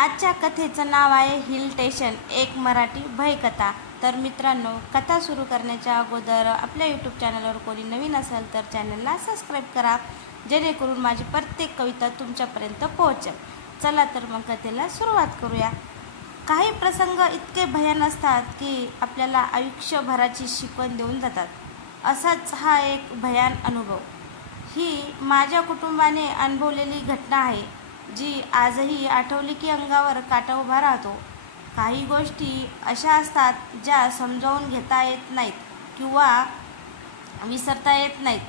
आजच्या कथेचं नाव आहे hill station, एक मराठी भयकथा। तर मित्रांनो, कथा सुरू करण्याच्या अगोदर आपल्या यूट्यूब चॅनलवर कोणी नवीन असेल तर चॅनलला सबस्क्राईब करा, जेणेकरून माझी प्रत्येक कविता तुमच्यापर्यंत पोहोचेल। चला तर मग कथेला सुरुवात करूया। काही प्रसंग इतके भयानक असतात की आपल्याला आयुष्यभराची शिकवण देऊन जातात। असाच हा एक भयान अनुभव। ही माझ्या कुटुंबाने अनुभवलेली घटना आहे, जी आजही आठवली की अंगावर काटा उभा राहतो। काही गोष्टी अशा असतात ज्या समजावून घेता येत नाहीत किंवा विसरता येत नाहीत।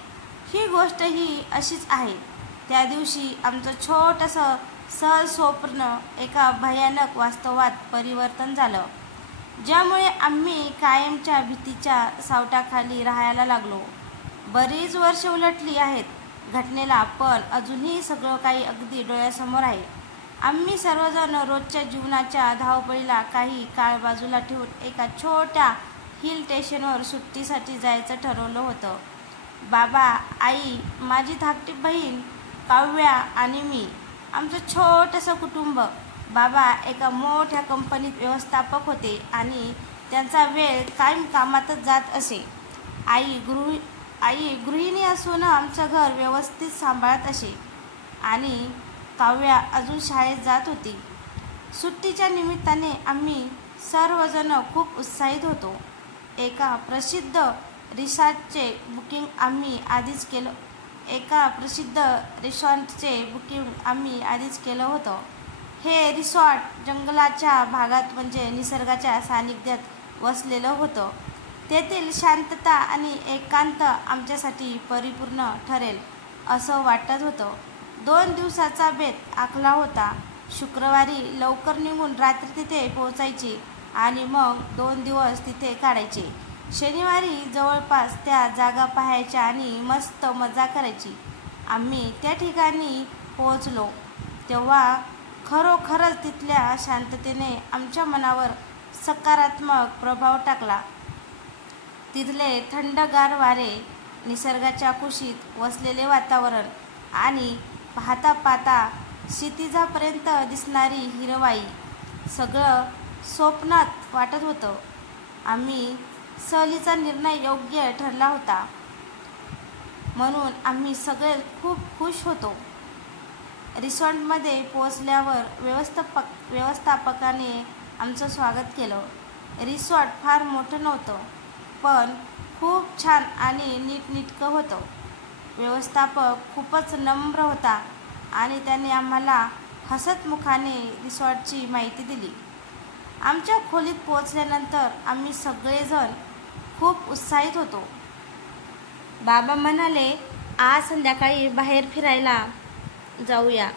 ही गोष्ट ही अशीच आहे। त्या दिवशी आमचं छोटंसं सहज स्वप्न एका भयानक वास्तवात परिवर्तन झालं, ज्यामुळे आम्ही कायमच्या भीतीच्या सावटाखाली राहायला लागलो। बरीच वर्ष उलटली आहेत घटनेला, पण अजूनही सगळं काही अगदी डोळ्यासमोर आहे। आम्ही सर्वजण रोजच्या जीवनाच्या धावपळीला काही काळ बाजूला ठेवून एका छोट्या हिल स्टेशनवर सुट्टीसाठी जायचं ठरवलं होतं। बाबा, आई, माझी धाकटी बहीण काव्या आणि मी, आमचं छोटंसं कुटुंब। बाबा एका मोठ्या कंपनीत व्यवस्थापक होते आणि त्यांचा वेळ कायम कामातच जात असे। आई गृहिणी असून आमचं घर व्यवस्थित सांभाळत असे आणि काव्या अजून शाळेत जात होती। सुट्टीच्या निमित्ताने आम्ही सर्वजण खूप उत्साहित होतो। एका प्रसिद्ध रिसॉर्टचे बुकिंग आम्ही आधीच केलं होतं। हे रिसॉर्ट जंगलाच्या भागात म्हणजे निसर्गाच्या सानिध्यात वसलेलं होतं। तेथील शांतता आणि एकांत आमच्यासाठी परिपूर्ण ठरेल असं वाटत होतं। 2 दिवसाचा बेत आखला होता। शुक्रवारी लवकर निघून रात्री तिथे पोहोचायचे आणि मग 2 दिवस तिथे काढायचे। शनिवारी जवळपास त्या जागा पाहायच्या आणि मस्त मजा करायची। आम्ही त्या ठिकाणी पोहोचलो तेव्हा खरोखरच तिथल्या शांततेने आमच्या मनावर सकारात्मक प्रभाव टाकला। तिथले थंडगार वारे, निसर्गाच्या कुशीत वसलेले वातावरण आणि पाहता पाहता क्षितिजापर्यंत दिसणारी हिरवाई, सगळं स्वप्नात वाटत होतं। आम्ही सहलीचा निर्णय योग्य ठरला होता म्हणून आम्ही सगळे खूप खुश होतो। रिसॉर्टमध्ये पोहोचल्यावर व्यवस्थापकाने आमचं स्वागत केलं। रिसॉर्ट फार मोठं नव्हतं, पण खूप छान आणि नीटनेटकं होतं। व्यवस्थापक खूपच नम्र होता आणि त्याने आम्हाला हसतमुखाने रिसॉर्टची माहिती दिली। आमच्या खोलीत पोहोचल्यानंतर आम्ही सगळेजण खूप उत्साहित होतो। बाबा म्हणाले, आज संध्याकाळी बाहेर फिरायला जाऊया।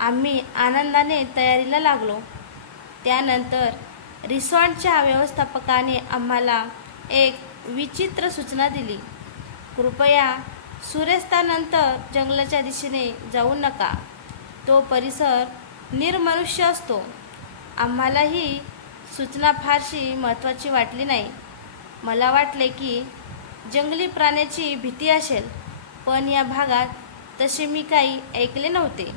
आम्ही आनंदाने तयारीला लागलो। त्यानंतर रिसॉर्टच्या व्यवस्थापकाने आम्हाला एक विचित्र सूचना दिली। कृपया सूर्यास्तानंतर जंगलाच्या दिशेने जाऊ नका, तो परिसर निर्मनुष्य असतो। आम्हाला ही सूचना फारशी महत्त्वाची वाटली नाही। मला वाटले की जंगली प्राण्याची भीती असेल, पण या भागात तसे मी काही ऐकले नव्हते।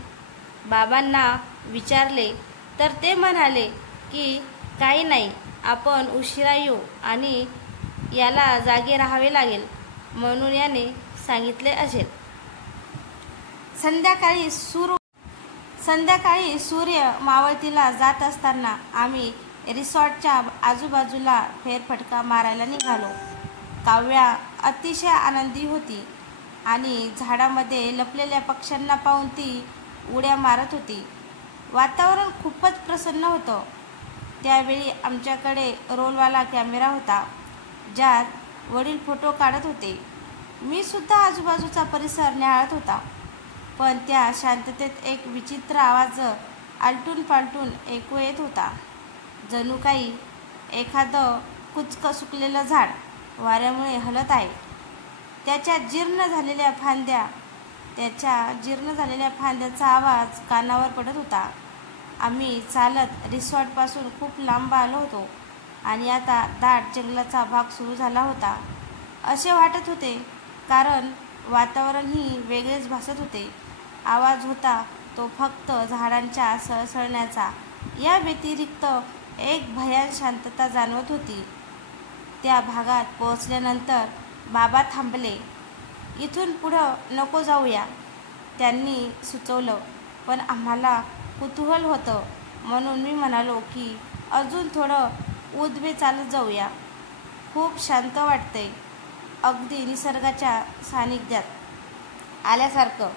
बाबांना विचारले तर ते म्हणाले की काही नाही, आपण उशिरा येऊ आणि याला जागे राहावे लागेल म्हणून याने सांगितले असेल। संध्याकाळी सूर्य मावळतीला जात असताना आम्ही रिसॉर्टच्या आजूबाजूला फेरफटका मारायला निघालो। काव्या अतिशय आनंदी होती आणि झाडामध्ये लपलेल्या पक्ष्यांना पाहून ती उड्या मारत होती। वातावरण खूपच प्रसन्न होतं। त्यावेळी आमच्याकडे रोलवाला कॅमेरा होता, ज्यात वडील फोटो काढत होते। मी सुद्धा आजूबाजूचा परिसर निहाळत होता, पण त्या शांततेत एक विचित्र आवाज आलटून पालटून ऐकू येत होता, जणू काही एखादं कुचकं सुकलेलं झाड वाऱ्यामुळे हलत आहे। त्याच्या जीर्ण झालेल्या फांद्याचा आवाज कानावर पडत होता। आम्ही चालत रिसॉर्टपासून खूप लांब आलो होतो आणि आता दाट जंगलाचा भाग सुरू झाला होता असे वाटत होते, कारण वातावरणही वेगळेच भासत होते। आवाज होता तो फक्त झाडांच्या सळसळण्याचा. या व्यतिरिक्त एक भयान शांतता जाणवत होती. त्या भागात पोहोचल्यानंतर बाबा थांबले. इथून पुढं नको जाऊया, त्यांनी सुचवलं. पण आम्हाला कुतूहल होतं म्हणून मी म्हणालो की अजून थोडं उजवे चालत जाऊया. खूप शांत वाटतंय, अगदी निसर्गाच्या सानिध्यात आल्यासारखं.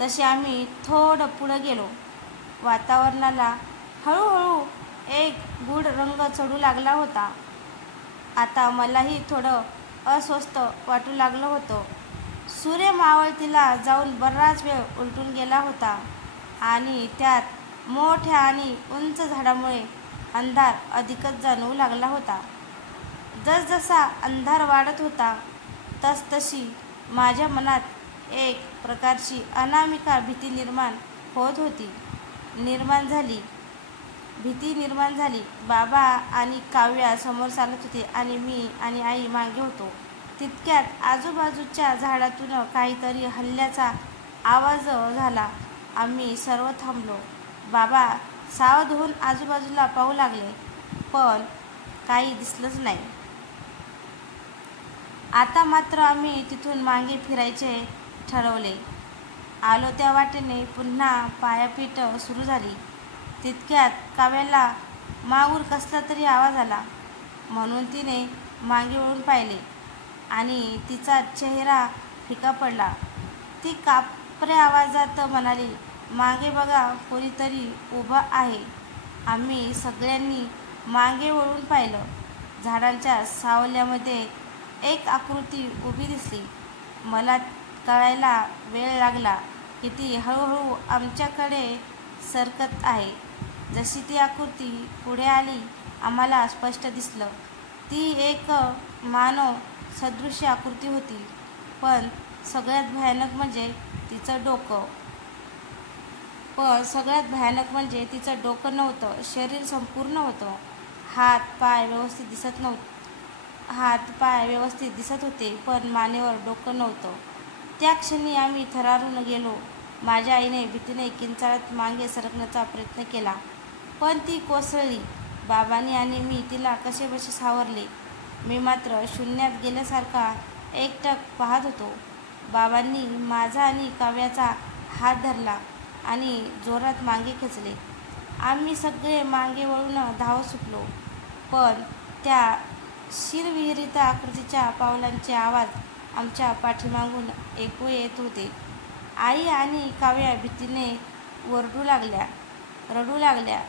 तसे आम्ही थोडं पुढं गेलो. वातावरणाला हळूहळू एक गूढ रंग चढू लागला होता. आता मलाही थोडं अस्वस्थ वाटू लागलं होतं. सूर्य मावळतीला जाऊन बराच वेळ उलटून गेला होता आणि त्यात मोठ्या आणि उंच झाडामुळे अंधार अधिकच जाणवू लागला होता. जसजसा अंधार वाढत होता तसतशी माझ्या मनात एक प्रकारची अनामिका भीती निर्माण झाली. बाबा आणि काव्या समोर चालत होते आणि मी आणि आई मागे होतो. तितक्यात आजूबाजूच्या झाडातून काहीतरी हलल्याचा आवाज झाला. आम्ही सर्व थांबलो. बाबा सावध होऊन आजूबाजूला पाहू लागले, पण काही दिसलंच नाही. आता मात्र आम्ही तिथून मागे फिरायचे ठरवले. आलो त्या वाटेने पुन्हा पायापीट सुरू झाली. तितक्यात काव्याला मागून कसला तरी आवाज आला, म्हणून तिने मागे वळून पाहिले आणि तिचा चेहरा फिका पडला. ती कापऱ्या आवाजात म्हणाली, मागे बघा, कोणीतरी उभं आहे. आम्ही सगळ्यांनी मागे वळून पाहिलं. झाडांच्या सावल्यामध्ये एक आकृती उभी दिसली. मला कळायला वेळ लागला की ती हळूहळू आमच्याकडे सरकत आहे. जशी ती आकृती पुढे आली आम्हाला स्पष्ट दिसलं. ती एक मानव सदृश आकृती होती, पण सगळ्यात भयानक म्हणजे तिचं डोकं नव्हतं, शरीर संपूर्ण होतं. हात पाय व्यवस्थित दिसत होते, पण मानेवर डोकं नव्हतं. त्या क्षणी आम्ही थरारून गेलो. माझ्या आईने भीतीने किंचाळत मागे सरकण्याचा प्रयत्न केला, पण ती कोसळली. बाबांनी आणि मी तिला कसेबसे सावरले. मी मात्र शून्यात गेल्यासारखा एकटक पाहत होतो. बाबांनी माझा आणि काव्याचा हात धरला आणि जोरात मागे खेचले. आम्ही सगळे मागे वळून धावत सुटलो, पण त्या शिरविहिरीत आकृतीच्या पावलांचे आवाज आमच्या पाठीमागून ऐकू येत होते. आई आणि काव्या भीतीने रडू लागल्या.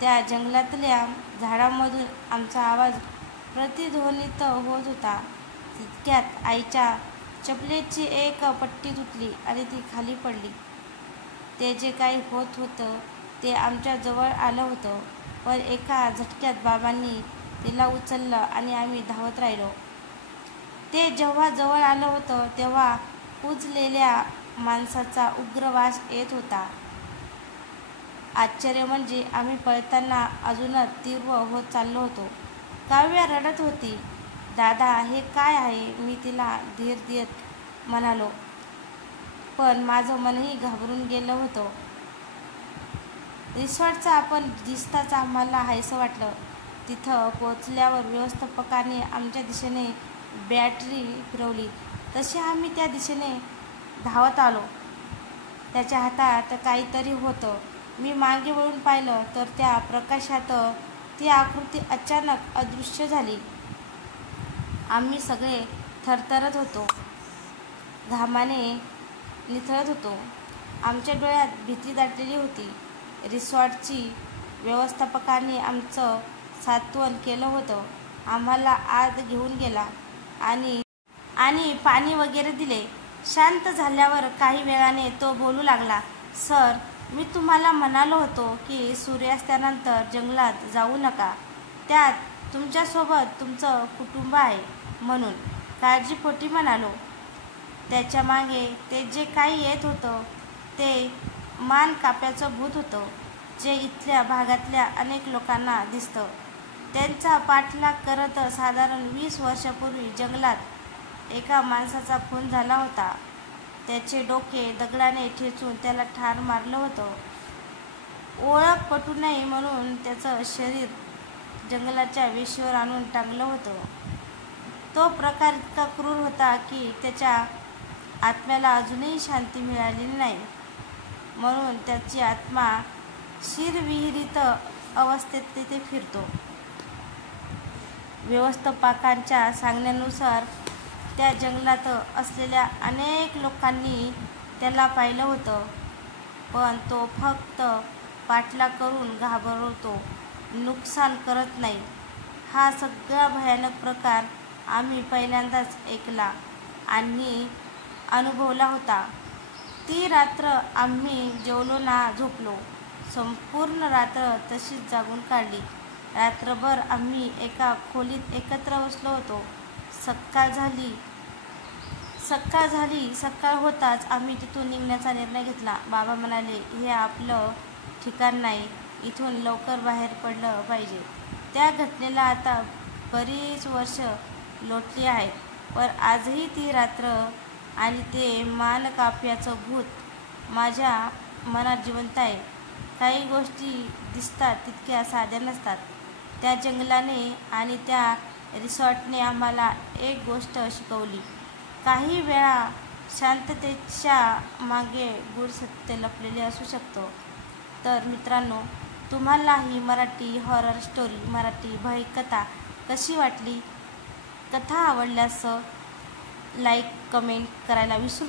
त्या जंगलातल्या झाडांमधून आमचा आवाज प्रतिध्वनित होत होता. तितक्यात आईच्या चपलेची एक पट्टी तुटली आणि ती खाली पडली. ते जे काही होत होतं ते आमच्या जवळ आलं होतं, पण एका झटक्यात बाबांनी तिला उचललं आणि आम्ही धावत राहिलो. ते जेव्हा जवळ आलं होतं तेव्हा कुजलेल्या मांसाचा उग्र वास येत होता. आश्चर्य म्हणजे आम्ही पळताना अजूनच तीव्र होत चाललो होतो. काव्या रडत होती. दादा, हे काय आहे, मी तिला धीर देत म्हणालो, पण माझं मनही घाबरून गेलं होतं. रिसॉर्टचा आपण दिसताच आम्हाला हायसं वाटलं. तिथं पोचल्यावर व्यवस्थापकाने आमच्या दिशेने बॅटरी फिरवली. तशी आम्ही त्या दिशेने धावत आलो. त्याच्या हातात काहीतरी होतं. मी मागे वळून पाहिलं तर त्या प्रकाशात ती आकृती अचानक अदृश्य झाली. आम्ही सगळे थरथरत होतो, घामाने निथळत होतो. आमच्या डोळ्यात भीती दाटलेली होती. रिसॉर्टची व्यवस्थापकाने आमचं सांत्वन केलं होतं. आम्हाला आत घेऊन गेला आणि पाणी वगैरे दिले. शांत झाल्यावर काही वेळाने तो बोलू लागला, सर, मी तुम्हाला म्हणालो होतो की सूर्यास्तानंतर जंगलात जाऊ नका. त्यात तुमच्यासोबत तुमचं कुटुंब आहे म्हणून काळजीपोटी म्हणालो. त्याच्या मागे ते जे काही येत होतं ते मानकाप्याचं भूत होतं, जे इथल्या भागातल्या अनेक लोकांना दिसतं. त्यांचा पाठलाग करत साधारण 20 वर्षापूर्वी जंगलात एका माणसाचा खून झाला होता. त्याचे डोके दगडाने ठेचून त्याला ठार मारलं होतं. ओळख पटू नये म्हणून त्याचं शरीर जंगलाच्या वेशीवर आणून टांगलं होतं. तो प्रकार इतका क्रूर होता की त्याच्या आत्म्याला अजूनही शांती मिळालेली नाही. म्हणून त्याची आत्मा शिरविहिरीत अवस्थेत तिथे फिरतो. व्यवस्थापकांच्या सांगण्यानुसार त्या जंगलात असलेल्या अनेक लोकांनी त्याला पाहिलं होतं, पण तो फक्त पाठलाग करून घाबरवतो, नुकसान करत नाही. हा सगळा भयानक प्रकार आम्ही पहिल्यांदाच ऐकला आणि अनुभवला होता. ती रात्र आम्ही जेवलो ना झोपलो. संपूर्ण रात्र तशीच जागून काढली. रात्रभर आम्ही एका खोलीत एकत्र बसलो होतो. सकाळ झाली. सकाळ होताच आम्ही तिथून निघण्याचा निर्णय घेतला. बाबा म्हणाले, हे आपलं ठिकाण नाही, इथून लवकर बाहेर पडलं पाहिजे. त्या घटनेला आता बरीच वर्ष लोटली आहेत, पण आजही ती रात्र आणि ते मानकाप्याचं भूत माझ्या मनात जिवंत आहे. काही गोष्टी दिसतात तितक्या साध्या नसतात. त्या जंगलाने आणि त्या रिसॉर्टने आम्हाला एक गोष्ट शिकवली. काही वेळा शांततेच्या मागे गूढ सत्य लपलेले असू शकतं. तर मित्रांनो, तुम्हाला ही मराठी हॉरर स्टोरी, मराठी भयकथा कशी वाटली? कथा आवडल्यास लाईक, कमेंट करायला विसरू